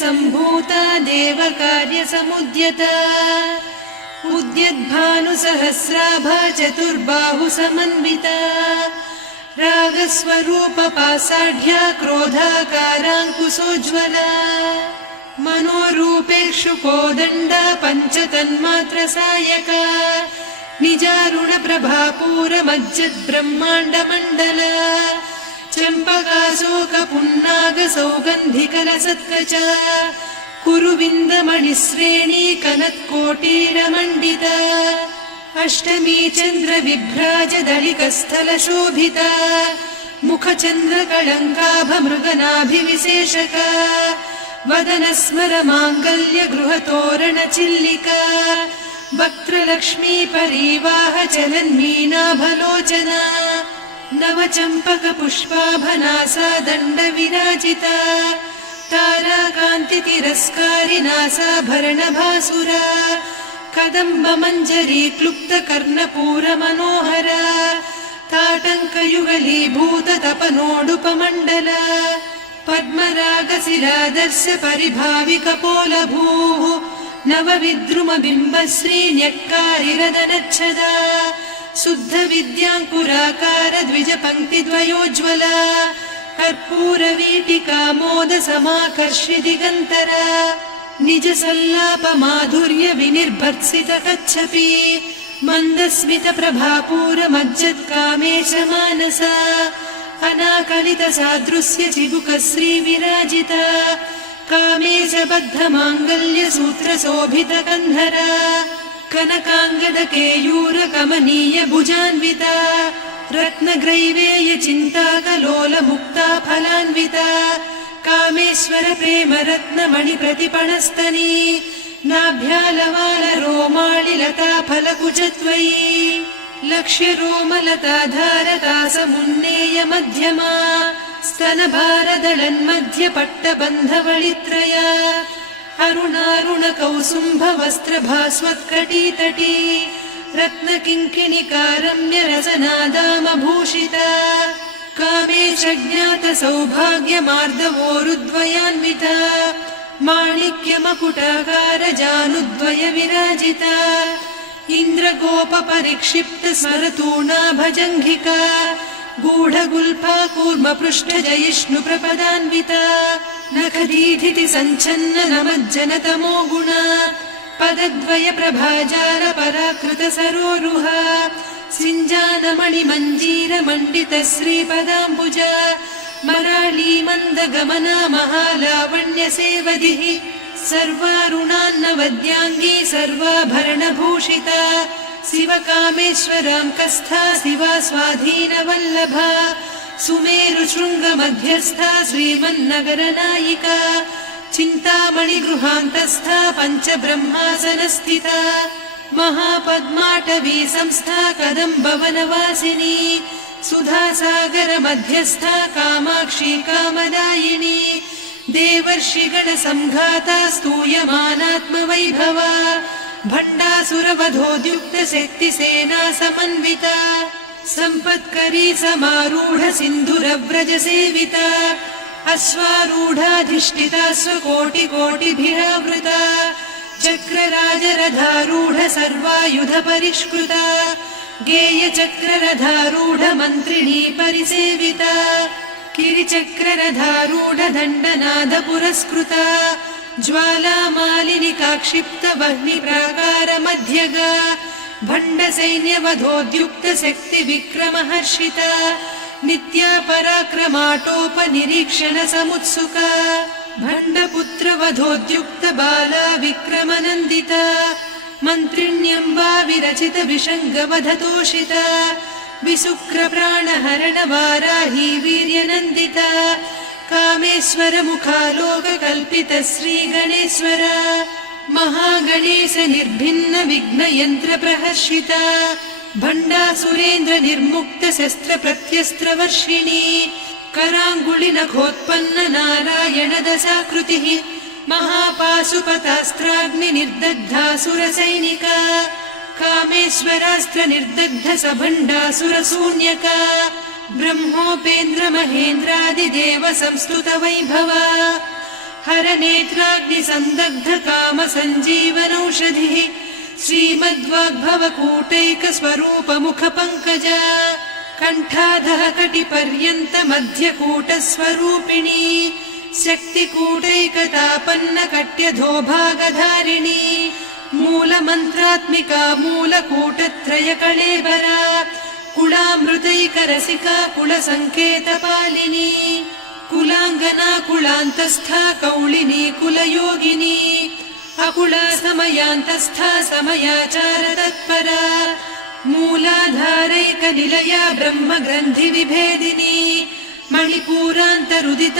सम्भूता देवकार्यसमुद्यता उद्यद्भानुसहस्राभा चतुर्बाहु समन्विता रागस्वरूपपासाढ्या क्रोधाकाराङ्कुशोज्ज्वला मनोरूपेक्षु कोदण्डा पञ्चतन्मात्रसायका निजारुणप्रभापूरमज्जद्ब्रह्माण्डमण्डला चम्पकाशोकपुन्नागसौगन्धिकलसत्कचा कुरुविन्दमणिश्रेणी कनत्कोटीरमण्डिता अष्टमी चन्द्रविभ्राजदलिकस्थलशोभिता मुखचन्द्रकळङ्काभमृगनाभिविशेषका वदनस्मरमाङ्गल्यगृहतोरणचिल्लिका वक्त्रलक्ष्मी परीवाहचलन्मीनाभलोचना नवचम्पकपुष्पाभनासा दण्डविराजिता ताराकान्तितिरस्कारिनासाभरणभासुरा कदम्बमञ्जरी क्लुप्तकर्णपूरमनोहरा ताटङ्कयुगलीभूततपनोडुपमण्डला पद्मरागशिरादर्श परिभाविकपोलभूः नवविद्रुमबिम्बश्रीन्यक्कारिरदनच्छदा शुद्धविद्याङ्कुराकार द्विजपङ्क्तिद्वयोज्ज्वला कर्पूरवीटिकामोदसमाकर्षि दिगन्तरा निजसल्लापमाधुर्य विनिर्भर्त्सितकच्छपि मन्दस्मितप्रभापूरमज्जत्कामेशमानसा अनाकलितसादृश्य चिबुकश्रीविराजिता कामेशबद्धमाङ्गल्यसूत्रशोभितकन्धरा कनकाङ्गदकेयूरकमनीयभुजान्विता रत्नग्रैवेयचिन्ताकलोलमुक्ता फलान्विता कामेश्वरप्रेमरत्नमणिप्रतिपणस्तनी नाभ्यालवालरोमालिलता फलकुचत्वयी लक्ष्यरोमलताधारतासमुन्नेयमध्यमा स्तनभारदलन्मध्यपट्टबन्धवळित्रया अरुणारुणकौसुम्भवस्त्रभास्वत्कटीतटी रत्नकिङ्किणिकारम्यरसनादामभूषिता कामेशज्ञातसौभाग्यमार्दवोरुद्वयान्विता माणिक्यमकुटाकारजानुद्वय विराजिता इन्द्रगोपपरिक्षिप्तस्मरतूणाभजङ्घिका गूढगुल्फा कूर्मपृष्ठजयिष्णुप्रपदान्विता नखदीधिति सञ्छन्न नमज्जनतमो गुणा पदद्वय प्रभाजाल पराकृत सरोरुहा सिञ्जानमणिमञ्जीरमण्डित श्रीपदाम्बुजा मराळी मन्दगमना महालावण्यसेवधिः सर्वारुणान्नवद्याङ्गी सर्वाभरणभूषिता शिवकामेश्वराङ्कस्था शिवा स्वाधीनवल्लभा सुमेरुशृङ्गमध्यस्था श्रीमन्नगरनायिका चिन्तामणिगृहान्तस्था पञ्चब्रह्मासनस्थिता महापद्माटवी संस्था कदम्बवनवासिनी सुधासागरमध्यस्था कामाक्षी कामदायिनी देवर्षिगणसंघाता स्तूयमानात्मवैभवा भण्डासुरवधोद्युक्तशक्तिसेना समन्विता सम्पत्करी समारूढ सिन्धुरव्रजसेविता अश्वारूढाधिष्ठिता स्वकोटिकोटिभिरावृता चक्रराजरथारूढ सर्वायुधपरिष्कृता गेयचक्ररथारूढ मन्त्रिणी परिसेविता किरिचक्ररथारूढ दण्डनाद पुरस्कृता ज्वालामालिनिकाक्षिप्त वह्निप्राकारमध्यगा भण्डसैन्यवधोद्युक्तशक्तिविक्रमहर्षिता नित्या पराक्रमाटोपनिरीक्षणसमुत्सुका भण्डपुत्रवधोद्युक्त बाला विक्रमनन्दिता मन्त्रिण्यम्बा विरचित विषङ्गवधतोषिता विशुक्रप्राणहरणवाराही वीर्यनन्दिता कामेश्वरमुखालोककल्पित श्रीगणेश्वरा महागणेश निर्भिन्न विघ्नयन्त्रप्रहर्षिता भण्डासुरेन्द्र निर्मुक्त शस्त्रप्रत्यस्त्रवर्षिणी कराङ्गुलिनखोत्पन्न नारायण दशाकृतिः महापाशुपतास्त्राग्निर्दग्धासुरसैनिका कामेश्वरास्त्र निर्दग्ध सभण्डासुरशून्यका ब्रह्मोपेन्द्र महेन्द्रादिदेव संस्तुत वैभवा हरनेत्राग्निसन्दग्ध काम सञ्जीवनौषधिः श्रीमद्वाग्भवकूटैकस्वरूपमुखपङ्कजा कण्ठाधः कटिपर्यन्त मध्यकूटस्वरूपिणी शक्तिकूटैकतापन्न कट्यधोभागधारिणी मूलमन्त्रात्मिका मूलकूटत्रयकळेबरा कुलामृतैकरसिका कुलसङ्केतपालिनी कुलाङ्गना कुलान्तस्था कौलिनी कुलयोगिनी अकुला समयान्तस्था समयाचारतत्परा मूलाधारैकनिलया ब्रह्मग्रन्थिविभेदिनी मणिपूरान्तरुदिता